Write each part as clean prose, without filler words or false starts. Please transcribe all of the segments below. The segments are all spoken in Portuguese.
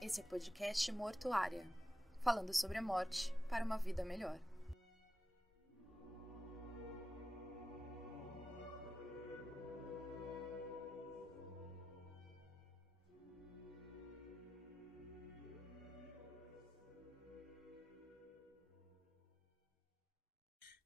Esse é o podcast Mortuária, falando sobre a morte para uma vida melhor.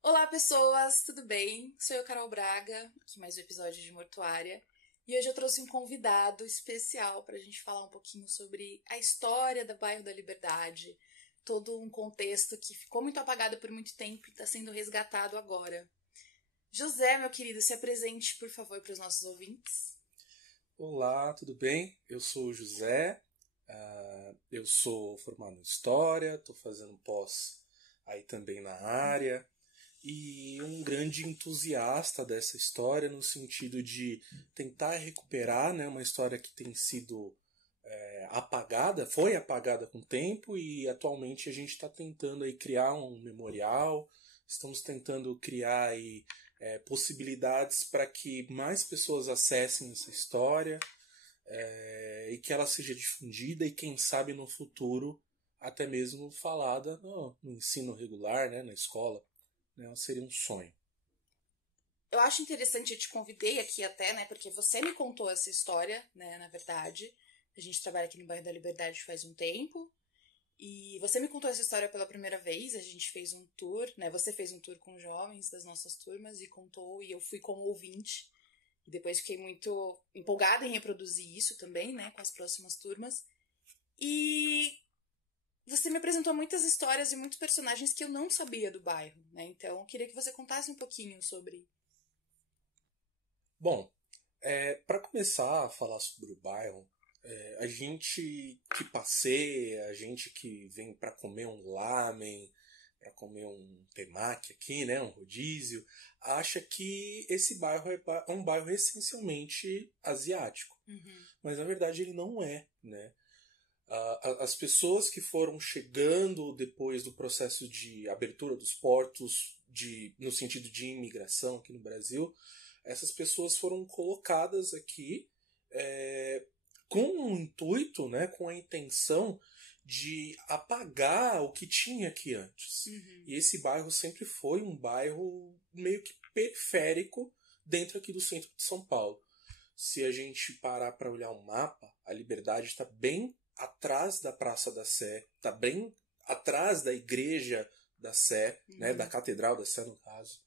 Olá pessoas, tudo bem? Sou eu, Carol Braga, aqui mais um episódio de Mortuária. E hoje eu trouxe um convidado especial para a gente falar um pouquinho sobre a história do bairro da Liberdade, todo um contexto que ficou muito apagado por muito tempo e está sendo resgatado agora. José, meu querido, se apresente, por favor, para os nossos ouvintes. Olá, tudo bem? Eu sou o José, eu sou formado em História, estou fazendo pós aí também na área e um grande entusiasta dessa história no sentido de tentar recuperar, né, uma história que tem sido apagada, foi apagada com o tempo e atualmente a gente está tentando aí criar um memorial, estamos tentando criar aí, possibilidades para que mais pessoas acessem essa história e que ela seja difundida e quem sabe no futuro até mesmo falada no ensino regular, né, na escola. Né, seria um sonho. Eu acho interessante, eu te convidei aqui até, né, porque você me contou essa história, né, na verdade. A gente trabalha aqui no bairro da Liberdade faz um tempo. E você me contou essa história pela primeira vez, a gente fez um tour, né, você fez um tour com jovens das nossas turmas e contou, e eu fui como ouvinte. E depois fiquei muito empolgada em reproduzir isso também, né, com as próximas turmas. E você me apresentou muitas histórias e muitos personagens que eu não sabia do bairro, né? Então eu queria que você contasse um pouquinho sobre. Bom, para começar a falar sobre o bairro, a gente que passeia, a gente que vem para comer um lamen, para comer um temaki aqui, né, um rodízio, acha que esse bairro é um bairro essencialmente asiático. Uhum. Mas na verdade ele não é, né? As pessoas que foram chegando depois do processo de abertura dos portos, no sentido de imigração aqui no Brasil, essas pessoas foram colocadas aqui com o intuito, né, com a intenção de apagar o que tinha aqui antes. Uhum. E esse bairro sempre foi um bairro meio que periférico dentro aqui do centro de São Paulo. Se a gente parar para olhar um mapa, a Liberdade está bem atrás da Praça da Sé, está bem atrás da Igreja da Sé, né, da Catedral da Sé no caso.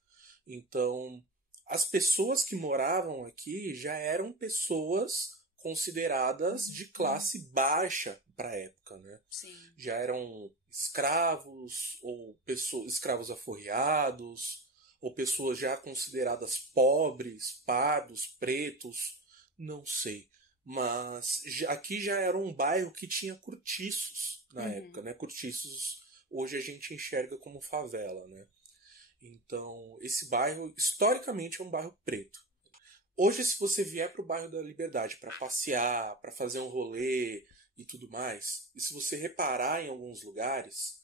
Então, as pessoas que moravam aqui já eram pessoas consideradas de classe baixa para a época, né? Sim. Já eram escravos ou escravos aforreados ou pessoas já consideradas pobres, pardos, pretos, não sei. Mas aqui já era um bairro que tinha cortiços na época, né? Cortiços hoje a gente enxerga como favela, né? Então, esse bairro, historicamente, é um bairro preto. Hoje, se você vier para o bairro da Liberdade para passear, para fazer um rolê e tudo mais, e se você reparar em alguns lugares,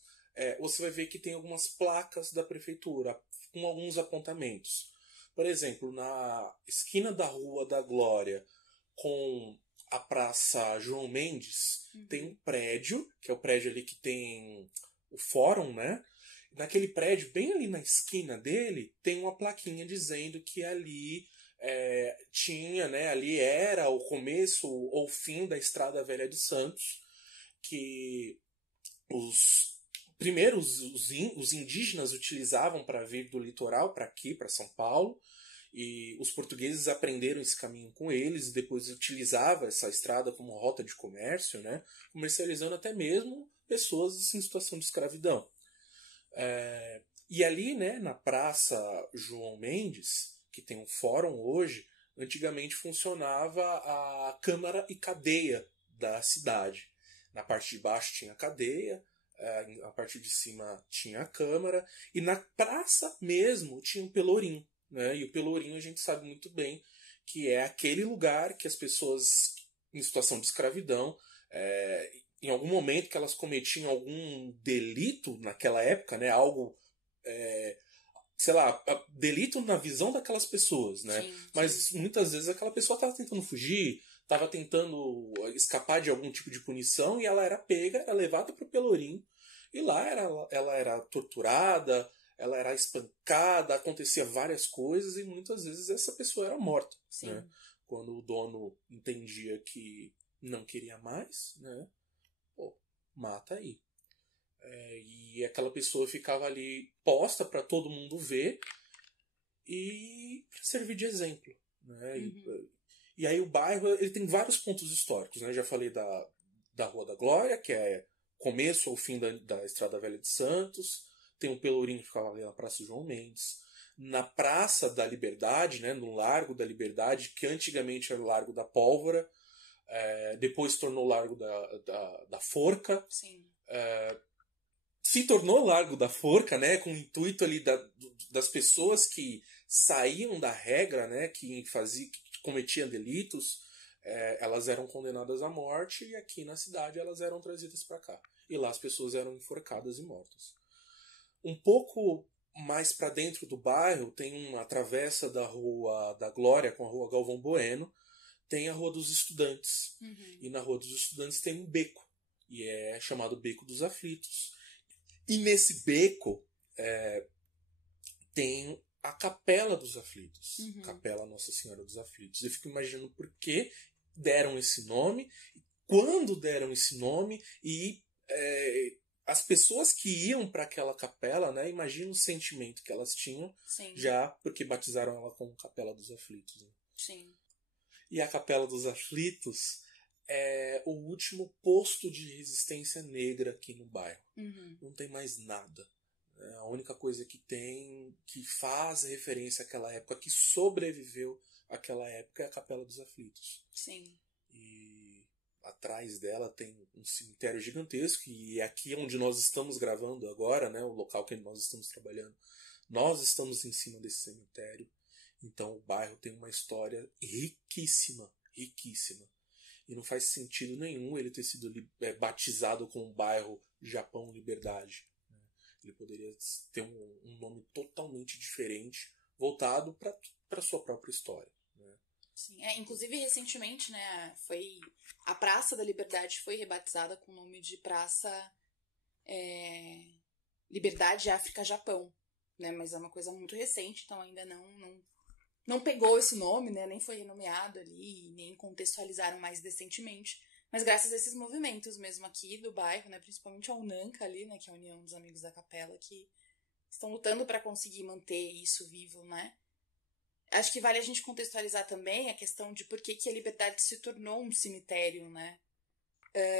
você vai ver que tem algumas placas da prefeitura com alguns apontamentos. Por exemplo, na esquina da Rua da Glória com a Praça João Mendes, tem um prédio, que é o prédio ali que tem o fórum, né? Naquele prédio, bem ali na esquina dele, tem uma plaquinha dizendo que ali tinha, né? Ali era o começo ou fim da Estrada Velha de Santos, que os indígenas utilizavam para vir do litoral para aqui, para São Paulo, e os portugueses aprenderam esse caminho com eles e depois utilizavam essa estrada como rota de comércio, né? Comercializando até mesmo pessoas em situação de escravidão. E ali, né, na Praça João Mendes, que tem um fórum hoje, antigamente funcionava a Câmara e Cadeia da cidade. Na parte de baixo tinha a cadeia, a parte de cima tinha a Câmara, e na praça mesmo tinha um pelourinho. Né? E o pelourinho a gente sabe muito bem que é aquele lugar que as pessoas em situação de escravidão, em algum momento que elas cometiam algum delito naquela época, né? Algo, sei lá, delito na visão daquelas pessoas, né? Sim, sim. Mas muitas vezes aquela pessoa estava tentando fugir, estava tentando escapar de algum tipo de punição e ela era pega, era levada para o Pelourinho e lá ela era torturada, ela era espancada, acontecia várias coisas e muitas vezes essa pessoa era morta, né? Quando o dono entendia que não queria mais, né? Pô, mata aí. E aquela pessoa ficava ali posta para todo mundo ver e para servir de exemplo, né? E aí o bairro ele tem vários pontos históricos, né? Já falei da Rua da Glória, que é começo ao fim da Estrada Velha de Santos. Tem um Pelourinho que ficava ali na Praça João Mendes. Na Praça da Liberdade, né? No Largo da Liberdade, que antigamente era o Largo da Pólvora, depois se tornou o Largo da Forca. Sim. Se tornou Largo da Forca, né? Com o intuito ali das pessoas que saíam da regra, né? Que cometiam delitos, elas eram condenadas à morte e aqui na cidade elas eram trazidas para cá. E lá as pessoas eram enforcadas e mortas. Um pouco mais para dentro do bairro tem uma travessa da Rua da Glória com a Rua Galvão Bueno, tem a Rua dos Estudantes. E na Rua dos Estudantes tem um beco, e é chamado Beco dos Aflitos. E nesse beco tem a Capela dos Aflitos, Capela Nossa Senhora dos Aflitos. Eu fico imaginando por que deram esse nome, quando deram esse nome e as pessoas que iam para aquela capela, né, imagina o sentimento que elas tinham. Sim. Já porque batizaram ela como Capela dos Aflitos. Né? Sim. E a Capela dos Aflitos é o último posto de resistência negra aqui no bairro. Não tem mais nada. A única coisa que tem, que faz referência àquela época, que sobreviveu àquela época, é a Capela dos Aflitos. Sim. E atrás dela tem um cemitério gigantesco, e é aqui onde nós estamos gravando agora, né, o local que nós estamos trabalhando, nós estamos em cima desse cemitério. Então o bairro tem uma história riquíssima, riquíssima. E não faz sentido nenhum ele ter sido batizado com o bairro Japão Liberdade. Né? Ele poderia ter um nome totalmente diferente, voltado para a sua própria história. Né? Sim, inclusive recentemente, né, a Praça da Liberdade foi rebatizada com o nome de Praça Liberdade África-Japão. Né? Mas é uma coisa muito recente, então ainda não pegou esse nome, né? Nem foi renomeado ali, nem contextualizaram mais decentemente. Mas graças a esses movimentos mesmo aqui do bairro, né? Principalmente a UNANCA ali, né? Que é a União dos Amigos da Capela, que estão lutando para conseguir manter isso vivo, né? Acho que vale a gente contextualizar também a questão de por que a Liberdade se tornou um cemitério, né?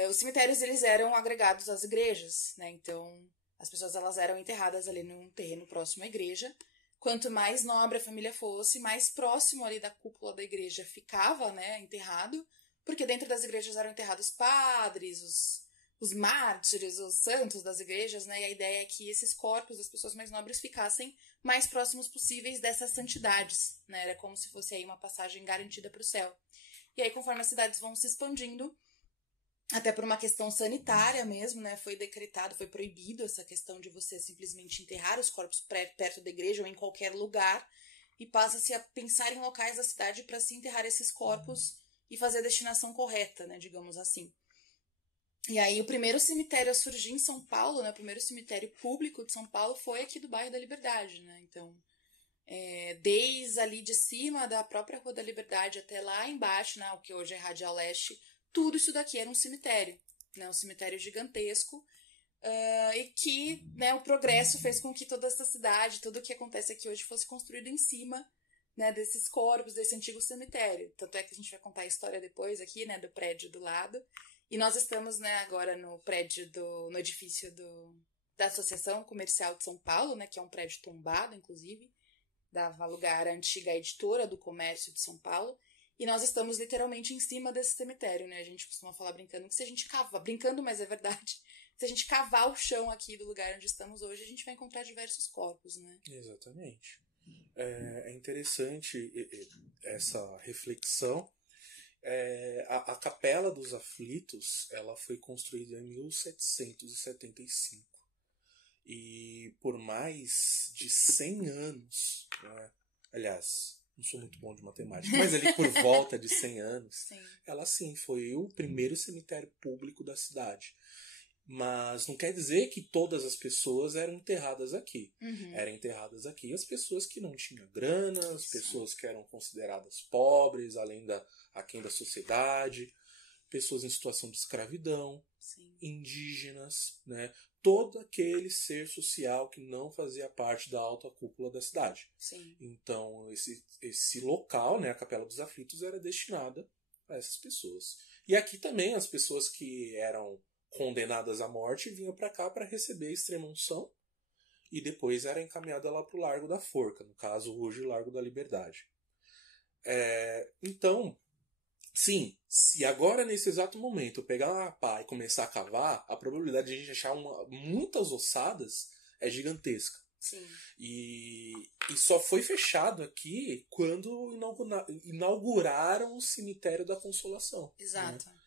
Os cemitérios, eles eram agregados às igrejas, né? Então, as pessoas, elas eram enterradas ali num terreno próximo à igreja. Quanto mais nobre a família fosse, mais próximo ali da cúpula da igreja ficava, né, enterrado, porque dentro das igrejas eram enterrados padres, os mártires, os santos das igrejas, né, e a ideia é que esses corpos das pessoas mais nobres ficassem mais próximos possíveis dessas santidades, né, era como se fosse aí uma passagem garantida para o céu. E aí, conforme as cidades vão se expandindo, até por uma questão sanitária mesmo, né? Foi decretado, foi proibido essa questão de você simplesmente enterrar os corpos perto da igreja ou em qualquer lugar, e passa-se a pensar em locais da cidade para se enterrar esses corpos e fazer a destinação correta, né? Digamos assim. E aí o primeiro cemitério a surgir em São Paulo, né? O primeiro cemitério público de São Paulo foi aqui do bairro da Liberdade, né? Então, desde ali de cima da própria Rua da Liberdade até lá embaixo, né? O que hoje é Radial Leste, tudo isso daqui era um cemitério, né? Um cemitério gigantesco, e que, né, o progresso fez com que toda essa cidade, tudo o que acontece aqui hoje fosse construído em cima, né, desses corpos, desse antigo cemitério. Tanto é que a gente vai contar a história depois aqui, né, do prédio do lado. E nós estamos, né, agora no prédio no edifício da Associação Comercial de São Paulo, né, que é um prédio tombado, inclusive, dava lugar à antiga editora do comércio de São Paulo. E nós estamos literalmente em cima desse cemitério, né? A gente costuma falar brincando que se a gente cavar, brincando, mas é verdade, se a gente cavar o chão aqui do lugar onde estamos hoje, a gente vai encontrar diversos corpos, né? Exatamente. É interessante essa reflexão. A Capela dos Aflitos, ela foi construída em 1775. E por mais de 100 anos, né? Aliás, não sou muito bom de matemática, mas ali por volta de 100 anos, Sim. ela sim foi o primeiro cemitério público da cidade. Mas não quer dizer que todas as pessoas eram enterradas aqui. Eram enterradas aqui as pessoas que não tinham grana, as pessoas que eram consideradas pobres, aquém da sociedade, pessoas em situação de escravidão, Sim. indígenas, né? Todo aquele ser social que não fazia parte da alta cúpula da cidade. Sim. Então, esse local, né, a Capela dos Aflitos, era destinada a essas pessoas. E aqui também as pessoas que eram condenadas à morte vinham para cá para receber a extrema-unção e depois era encaminhada lá para o Largo da Forca, no caso hoje Largo da Liberdade. Então, sim, se agora nesse exato momento eu pegar uma pá e começar a cavar, a probabilidade de a gente achar muitas ossadas é gigantesca. Sim. E só foi fechado aqui quando inauguraram o Cemitério da Consolação. Exato. Né?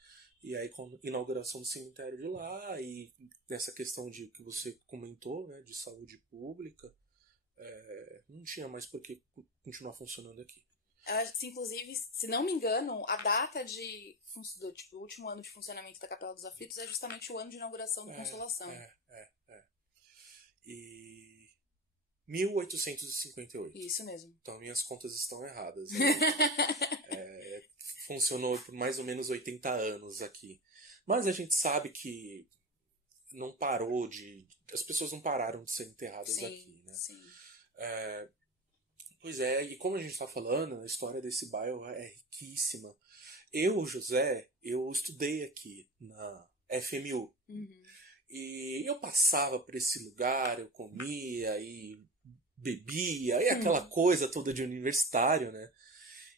E aí, com a inauguração do cemitério de lá, e nessa questão de que você comentou, né, de saúde pública, não tinha mais por que continuar funcionando aqui. Inclusive, se não me engano, a data do último ano de funcionamento da Capela dos Aflitos é justamente o ano de inauguração da Consolação. E 1858. Isso mesmo. Então minhas contas estão erradas. Né? Funcionou por mais ou menos 80 anos aqui. Mas a gente sabe que não parou as pessoas não pararam de ser enterradas aqui, né? Sim. Pois é, e como a gente está falando, a história desse bairro é riquíssima. Eu, José, eu estudei aqui na FMU. E eu passava por esse lugar, eu comia e bebia, e aquela coisa toda de universitário, né?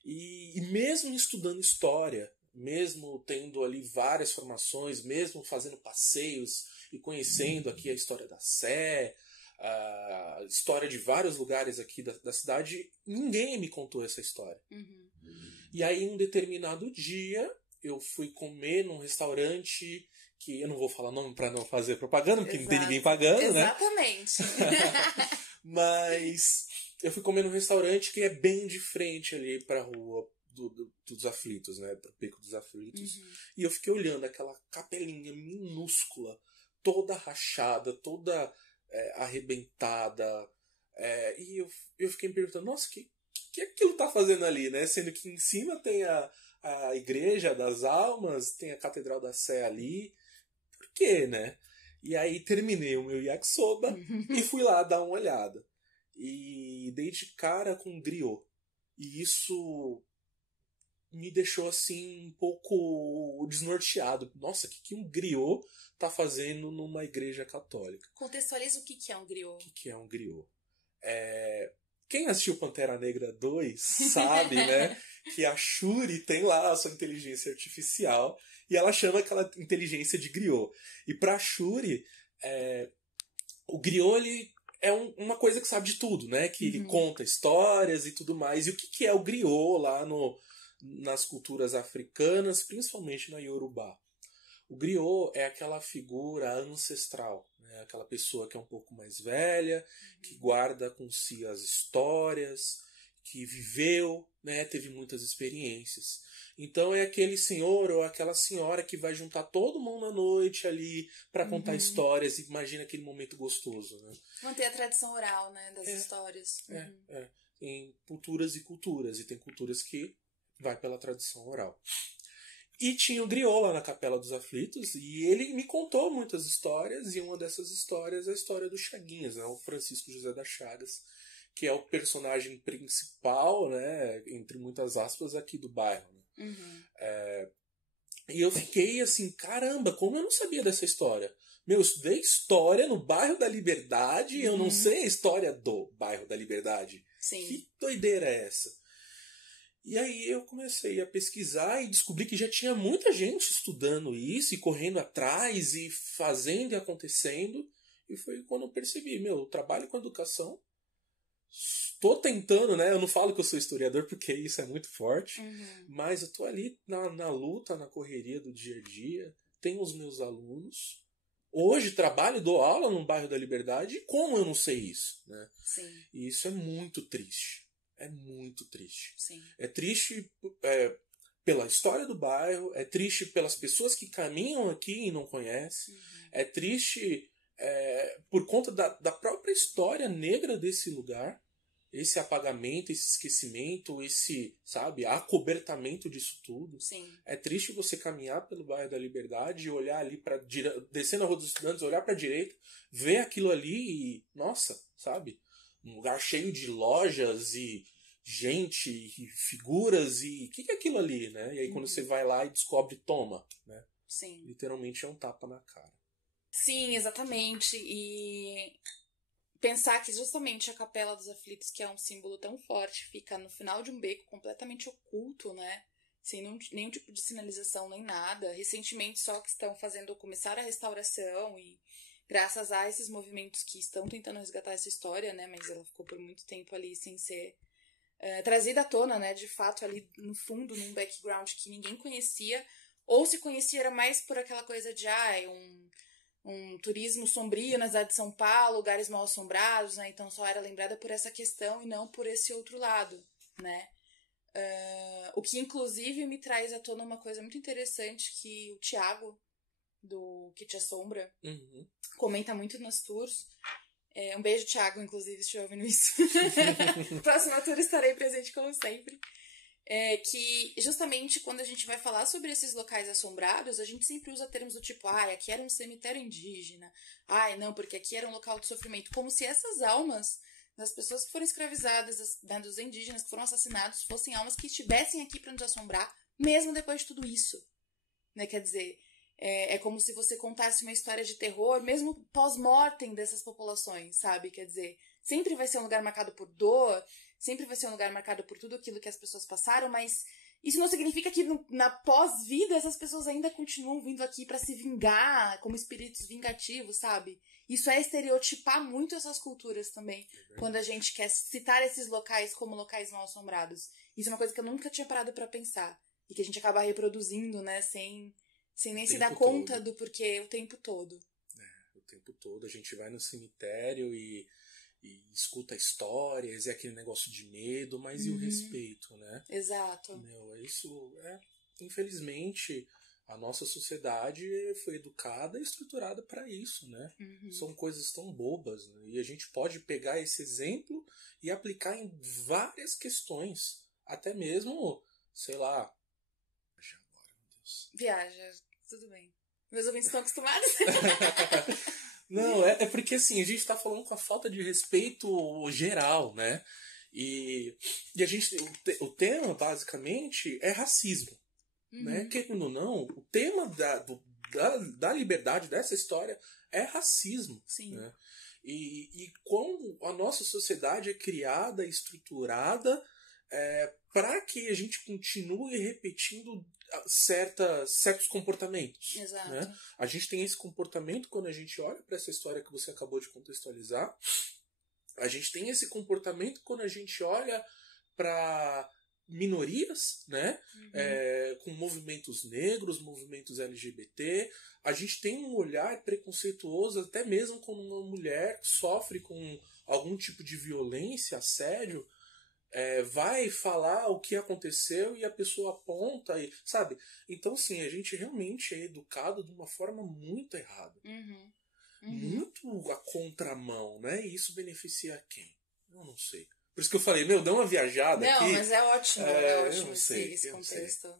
E mesmo estudando história, mesmo tendo ali várias formações, mesmo fazendo passeios e conhecendo aqui a história da Sé, a história de vários lugares aqui da cidade, ninguém me contou essa história. E aí, em um determinado dia, eu fui comer num restaurante que eu não vou falar nome para não fazer propaganda, porque não tem ninguém pagando, Exatamente. né? Mas eu fui comer num restaurante que é bem de frente ali pra rua dos Aflitos, né? Pro Beco dos Aflitos. E eu fiquei olhando aquela capelinha minúscula, toda rachada, toda arrebentada. E eu fiquei me perguntando, nossa, que aquilo tá fazendo ali, né? Sendo que em cima tem a Igreja das Almas, tem a Catedral da Sé ali. Por quê, né? E aí terminei o meu yakisoba e fui lá dar uma olhada. E dei de cara com griot. E isso me deixou assim um pouco desnorteado. Nossa, o que um griot tá fazendo numa igreja católica? Contextualiza o que é um griot. O que é um griot? Quem assistiu Pantera Negra 2 sabe, né, que a Shuri tem lá a sua inteligência artificial e ela chama aquela inteligência de griot. E pra Shuri, o griot ele é uma coisa que sabe de tudo, né? Que ele conta histórias e tudo mais. E o que é o griot lá nas culturas africanas, principalmente na Yorubá? O griot é aquela figura ancestral, né? Aquela pessoa que é um pouco mais velha, que guarda com si as histórias, que viveu, né? Teve muitas experiências. Então é aquele senhor ou aquela senhora que vai juntar todo mundo à noite ali para contar histórias. Imagina aquele momento gostoso, né? Manter a tradição oral, né, das histórias. Em culturas e culturas. E tem culturas que vai pela tradição oral. E tinha o griot lá na Capela dos Aflitos, e ele me contou muitas histórias, e uma dessas histórias é a história do Chaguinhas, né, o Francisco José das Chagas, que é o personagem principal, né, entre muitas aspas, aqui do bairro. Né? E eu fiquei assim, caramba, como eu não sabia dessa história? Eu estudei história no bairro da Liberdade e eu não sei a história do bairro da Liberdade. Sim. Que doideira é essa? E aí eu comecei a pesquisar e descobri que já tinha muita gente estudando isso e correndo atrás e fazendo e acontecendo. E foi quando eu percebi, eu trabalho com educação, estou tentando, né? Eu não falo que eu sou historiador porque isso é muito forte, mas eu estou ali na luta, na correria do dia a dia, tenho os meus alunos. Hoje trabalho, dou aula no bairro da Liberdade e como eu não sei isso, né? Sim. E isso é muito triste. é muito triste. Sim. É triste pela história do bairro, é triste pelas pessoas que caminham aqui e não conhecem, é triste por conta da própria história negra desse lugar, esse apagamento, esse esquecimento, esse, sabe, acobertamento disso tudo. Sim. É triste você caminhar pelo bairro da Liberdade e olhar ali para descer na Rua dos Estudantes, olhar para a direita, ver aquilo ali e, nossa, sabe, um lugar cheio de lojas e gente e figuras e o que é aquilo ali, né? E aí quando você vai lá e descobre, toma, né? Sim. Literalmente é um tapa na cara. Sim, exatamente. E pensar que justamente a Capela dos Aflitos, que é um símbolo tão forte, fica no final de um beco completamente oculto, né? Sem nenhum tipo de sinalização nem nada. Recentemente só que estão começar a restauração e graças a esses movimentos que estão tentando resgatar essa história, né? Mas ela ficou por muito tempo ali sem ser trazida à tona, né? De fato, ali no fundo, num background que ninguém conhecia. Ou se conhecia era mais por aquela coisa de um turismo sombrio na cidade de São Paulo, lugares mal assombrados, né? Então só era lembrada por essa questão e não por esse outro lado, né? O que inclusive me traz à tona uma coisa muito interessante que o Thiago, do Que Te Assombra, comenta muito nas tours. Um beijo, Thiago, inclusive, se estiver ouvindo isso. Próxima tour estarei presente como sempre. Que justamente quando a gente vai falar sobre esses locais assombrados, a gente sempre usa termos do tipo, aqui era um cemitério indígena, não, porque aqui era um local de sofrimento, como se essas almas das pessoas que foram escravizadas, dos indígenas que foram assassinados, fossem almas que estivessem aqui para nos assombrar, mesmo depois de tudo isso, né? Quer dizer, é como se você contasse uma história de terror, mesmo pós-mortem dessas populações, sabe? Quer dizer, sempre vai ser um lugar marcado por dor, sempre vai ser um lugar marcado por tudo aquilo que as pessoas passaram, mas isso não significa que na pós-vida essas pessoas ainda continuam vindo aqui pra se vingar, como espíritos vingativos, sabe? Isso é estereotipar muito essas culturas também, quando a gente quer citar esses locais como locais mal assombrados. Isso é uma coisa que eu nunca tinha parado pra pensar, e que a gente acaba reproduzindo, né, sem nem se dar conta do porquê o tempo todo. O tempo todo. A gente vai no cemitério e escuta histórias, aquele negócio de medo, mas e o respeito, né? Exato. Isso infelizmente, a nossa sociedade foi educada e estruturada para isso, né? São coisas tão bobas, né? E a gente pode pegar esse exemplo e aplicar em várias questões, até mesmo, sei lá, viaja, tudo bem. Meus ouvintes estão acostumados. Não, é porque assim, a gente tá falando com a falta de respeito geral, né? E a gente, o tema, basicamente, é racismo. Né? Querendo ou não, o tema da liberdade dessa história é racismo. Sim. Né? E como a nossa sociedade é criada, estruturada para que a gente continue repetindo certos comportamentos. Exato. Né? A gente tem esse comportamento quando a gente olha para essa história que você acabou de contextualizar. A gente tem esse comportamento quando a gente olha para minorias, né? Com movimentos negros, movimentos LGBT. A gente tem um olhar preconceituoso até mesmo quando uma mulher sofre com algum tipo de violência, assédio. Vai falar o que aconteceu e a pessoa aponta, sabe? Então, sim, a gente realmente é educado de uma forma muito errada. Muito a contramão, né? E isso beneficia quem? Eu não sei. Por isso que eu falei, dá uma viajada aqui. Não, mas é ótimo esse contexto.